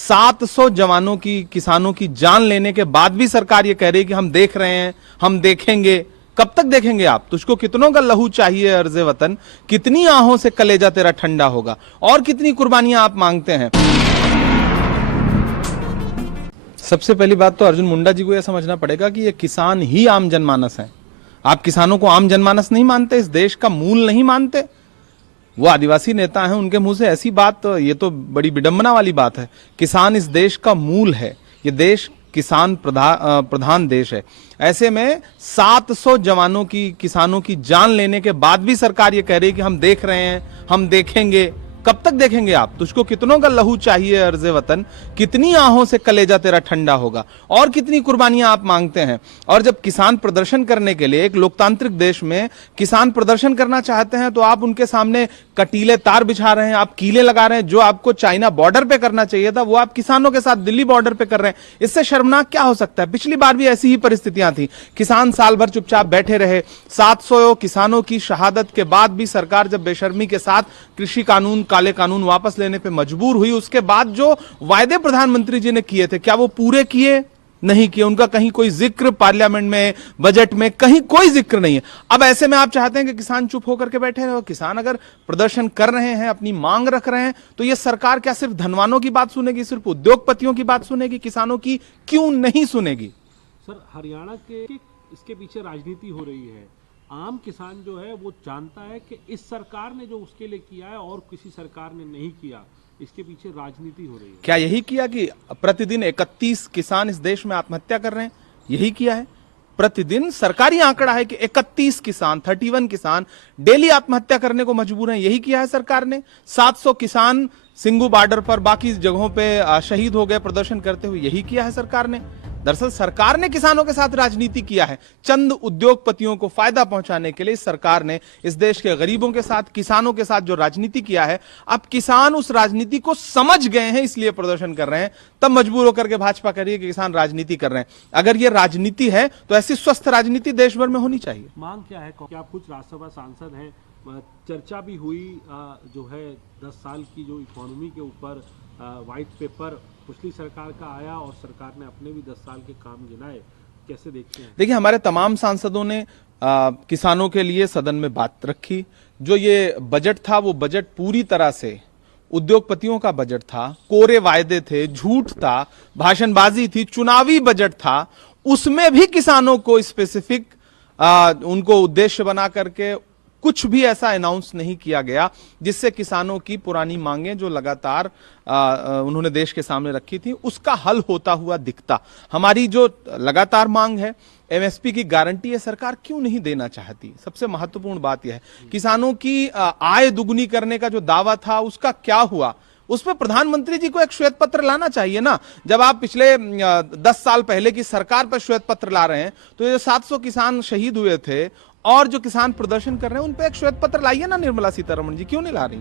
700 जवानों की, किसानों की जान लेने के बाद भी सरकार ये कह रही है कि हम देख रहे हैं, हम देखेंगे। कब तक देखेंगे आप? तुझको कितनों का लहू चाहिए अर्ज़े वतन? कितनी आहों से कलेजा तेरा ठंडा होगा? और कितनी कुर्बानियां आप मांगते हैं? सबसे पहली बात तो अर्जुन मुंडा जी को यह समझना पड़ेगा कि ये किसान ही आम जनमानस हैं। आप किसानों को आम जनमानस नहीं मानते, इस देश का मूल नहीं मानते। वो आदिवासी नेता हैं, उनके मुंह से ऐसी बात, ये तो बड़ी विडंबना वाली बात है। किसान इस देश का मूल है। ये देश किसान प्रधान देश है। ऐसे में 700 जवानों की, किसानों की जान लेने के बाद भी सरकार ये कह रही है कि हम देख रहे हैं, हम देखेंगे। कब तक देखेंगे आप? तुझको कितनों का लहू चाहिए अर्ज़े वतन? कितनी आहों से कलेजा तेरा ठंडा होगा? और कितनी कुर्बानियां आप मांगते हैं? और जब किसान प्रदर्शन करने के लिए, एक लोकतांत्रिक देश में किसान प्रदर्शन करना चाहते हैं, तो आप उनके सामने कटीले तार बिछा रहे हैं, आप कीले लगा रहे हैं। जो आपको चाइना बॉर्डर पे करना चाहिए था, वो आप किसानों के साथ दिल्ली बॉर्डर पे कर रहे हैं। इससे शर्मनाक क्या हो सकता है? पिछली बार भी ऐसी ही परिस्थितियां थी, किसान साल भर चुपचाप बैठे रहे। 700 किसानों की शहादत के बाद भी सरकार जब बेशर्मी के साथ कृषि कानून, काले कानून वापस लेने पे मजबूर हुई, उसके बाद जो वायदे प्रधानमंत्री जी ने किए थे, क्या वो पूरे किए? नहीं किए। उनका कहीं कोई जिक्र पार्लियामेंट में, बजट में कहीं कोई जिक्र नहीं है। अब ऐसे में आप चाहते हैं कि किसान चुप होकर के बैठे रहे? किसान अगर प्रदर्शन कर रहे हैं, अपनी मांग रख रहे हैं, तो ये सरकार क्या सिर्फ धनवानों की बात सुनेगी, सिर्फ उद्योगपतियों की बात सुनेगी? किसानों की क्यों नहीं सुनेगी? सर, हरियाणा के इसके पीछे राजनीति हो रही है। आम किसान जो है वो जानता है कि इस सरकार ने जो उसके लिए किया है और किसी सरकार ने नहीं किया, इसके पीछे राजनीति हो रही है। क्या यही किया कि प्रतिदिन 31 किसान इस देश में आत्महत्या कर रहे हैं? यही किया है? प्रतिदिन सरकारी आंकड़ा है कि 31 किसान, 31 किसान डेली आत्महत्या करने को मजबूर हैं। यही किया है सरकार ने। 700 किसान सिंगू बॉर्डर पर, बाकी जगहों पे शहीद हो गए प्रदर्शन करते हुए। यही किया है सरकार ने। दरअसल सरकार ने किसानों के साथ राजनीति किया है। चंद उद्योगपतियों को फायदा पहुंचाने के लिए सरकार ने इस देश के गरीबों के साथ, किसानों के साथ जो राजनीति किया है, अब किसान उस राजनीति को समझ गए हैं, इसलिए प्रदर्शन कर रहे हैं। तब मजबूर होकर के भाजपा कह रही है कि किसान राजनीति कर रहे हैं। अगर ये राजनीति है तो ऐसी स्वस्थ राजनीति देश भर में होनी चाहिए। मांग क्या है? क्या आप कुछ राज्यसभा सांसद हैं? चर्चा भी हुई जो है 10 साल की जो इकोनॉमी के ऊपर व्हाइट पेपर पिछली सरकार का आया और सरकार ने अपने भी 10 साल के काम गिनाए। कैसे देखते हैं? देखिए, हमारे तमाम सांसदों ने किसानों के लिए सदन में बात रखी। जो ये बजट था, वो बजट पूरी तरह से उद्योगपतियों का बजट था। कोरे वायदे थे, झूठ था, भाषणबाजी थी, चुनावी बजट था। उसमें भी किसानों को स्पेसिफिक उनको उद्देश्य बना करके कुछ भी ऐसा अनाउंस नहीं किया गया जिससे किसानों की पुरानी मांगें जो लगातार उन्होंने देश के सामने रखी थी, उसका हल होता हुआ दिखता। हमारी जो लगातार मांग है, एमएसपी की गारंटी है, सरकार क्यों नहीं देना चाहती? सबसे महत्वपूर्ण बात यह है, किसानों की आय दुगुनी करने का जो दावा था, उसका क्या हुआ? उस पर प्रधानमंत्री जी को एक श्वेत पत्र लाना चाहिए ना। जब आप पिछले 10 साल पहले की सरकार पर श्वेत पत्र ला रहे हैं, तो ये 700 किसान शहीद हुए थे और जो किसान प्रदर्शन कर रहे हैं, उन पर एक श्वेत पत्र लाइए ना। निर्मला सीतारमण जी क्यों नहीं ला रही?